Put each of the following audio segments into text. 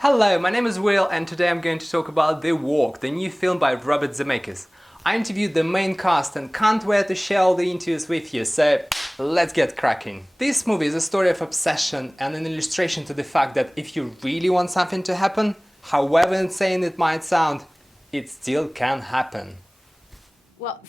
Hello, my name is Will and today I'm going to talk about The Walk, the new film by Robert Zemeckis. I interviewed the main cast and can't wait to share all the interviews with you, so let's get cracking. This movie is a story of obsession and an illustration to the fact that if you really want something to happen, however insane it might sound, it still can happen. Well,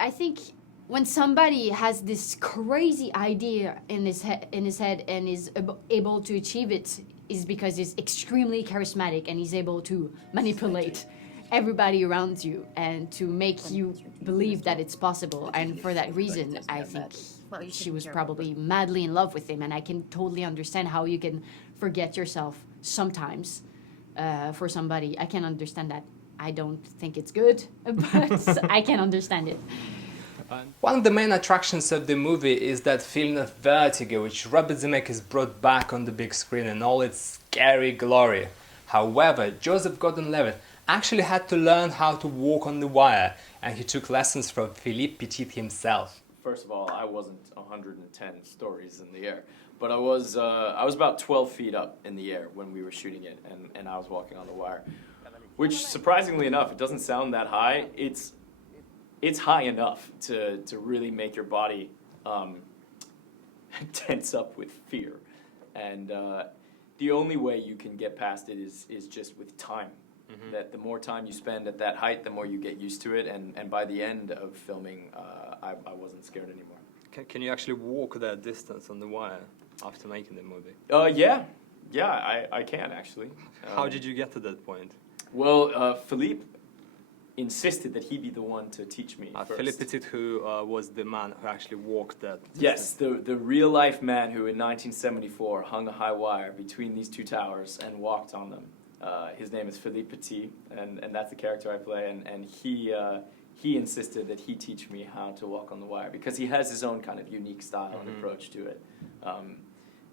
I think when somebody has this crazy idea in his head and is able to achieve it, is because he's extremely charismatic and he's able to manipulate everybody around you and to make you believe that it's possible. And for that reason, I think she was probably madly in love with him, and I can totally understand how you can forget yourself sometimes for somebody. I can understand that. I don't think it's good, but I can understand it. One of the main attractions of the movie is that feeling of vertigo which Robert Zemeckis brought back on the big screen in all its scary glory. However, Joseph Gordon-Levitt actually had to learn how to walk on the wire, and he took lessons from Philippe Petit himself. First of all, I wasn't 110 stories in the air, but I was about 12 feet up in the air when we were shooting it, and I was walking on the wire. Which, surprisingly enough, it doesn't sound that high. It's high enough to really make your body tense up with fear. And the only way you can get past it is just with time. Mm-hmm. That the more time you spend at that height, the more you get used to it. And by the end of filming, I wasn't scared anymore. Can you actually walk that distance on the wire after making the movie? Yeah, I can actually. How did you get to that point? Well, Philippe insisted that he be the one to teach me first. Philippe Petit, who was the man who actually walked that distance. Yes, the real-life man who in 1974 hung a high wire between these two towers and walked on them. His name is Philippe Petit, and that's the character I play, and he insisted that he teach me how to walk on the wire because he has his own kind of unique style and approach to it.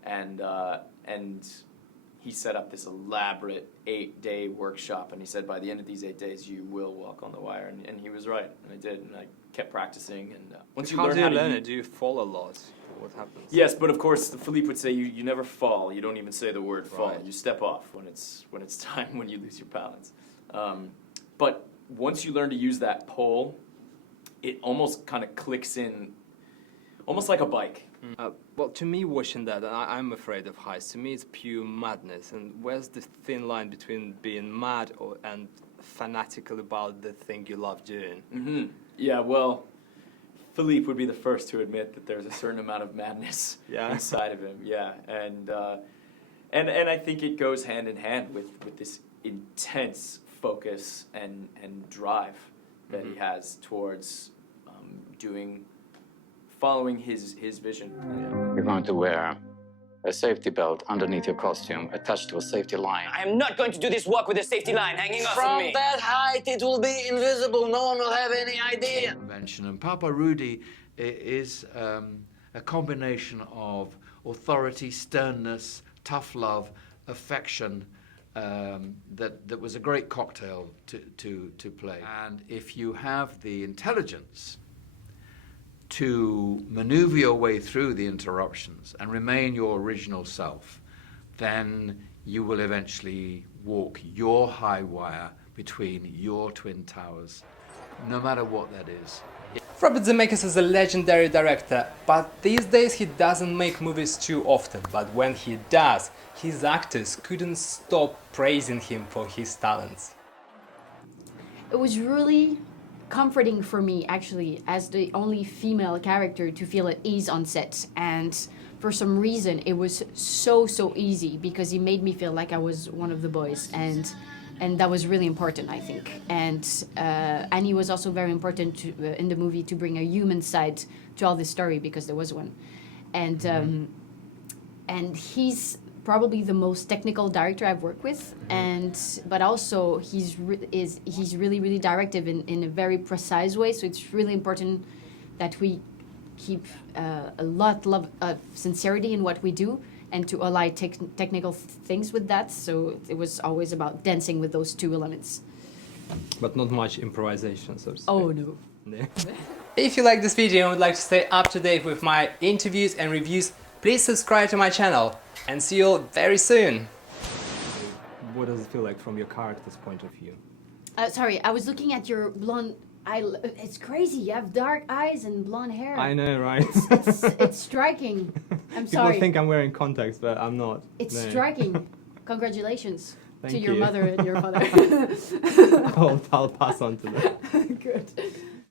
And he set up this elaborate 8-day workshop, and he said, by the end of these 8 days, you will walk on the wire. And he was right, and I did, and I kept practicing. And once you learn how to learn it, do you fall a lot? What happens? Yes, but of course, Philippe would say you never fall. You don't even say the word fall. Right. You step off when it's time, when you lose your balance. But once you learn to use that pole, it almost kind of clicks in, almost like a bike. Well, to me, watching that, I'm afraid of heights. To me, it's pure madness. And where's the thin line between being mad and fanatical about the thing you love doing? Mm-hmm. Yeah, well, Philippe would be the first to admit that there's a certain amount of madness inside of him. Yeah, and I think it goes hand in hand with this intense focus and drive that he has towards following his vision. You're going to wear a safety belt underneath your costume attached to a safety line. I am not going to do this walk with a safety line hanging off of me. From that height, it will be invisible. No one will have any idea. And Papa Rudy is a combination of authority, sternness, tough love, affection. That was a great cocktail to play. And if you have the intelligence to maneuver your way through the interruptions and remain your original self, then you will eventually walk your high wire between your twin towers, no matter what that is. Robert Zemeckis is a legendary director, but these days he doesn't make movies too often. But when he does, his actors couldn't stop praising him for his talents. It was really comforting for me, actually, as the only female character, to feel at ease on set. And for some reason, it was so easy because he made me feel like I was one of the boys, and that was really important, I think. And he was also very important in the movie to bring a human side to all this story, because there was one. And he's probably the most technical director I've worked with, but also he's really directive in a very precise way. So it's really important that we keep a lot of sincerity in what we do, and to ally technical things with that. So it was always about dancing with those two elements. But not much improvisation, so to speak. Oh no. If you like this video and would like to stay up to date with my interviews and reviews, please subscribe to my channel, and see you all very soon. what does it feel like from your character's point of view? Sorry, I was looking at your blonde eye. It's crazy. You have dark eyes and blonde hair. I know, right? It's striking. I'm sorry. People think I'm wearing contacts, but I'm not. It's No. striking. Congratulations to Thank your you. mother and your father. I'll pass on to them. Good.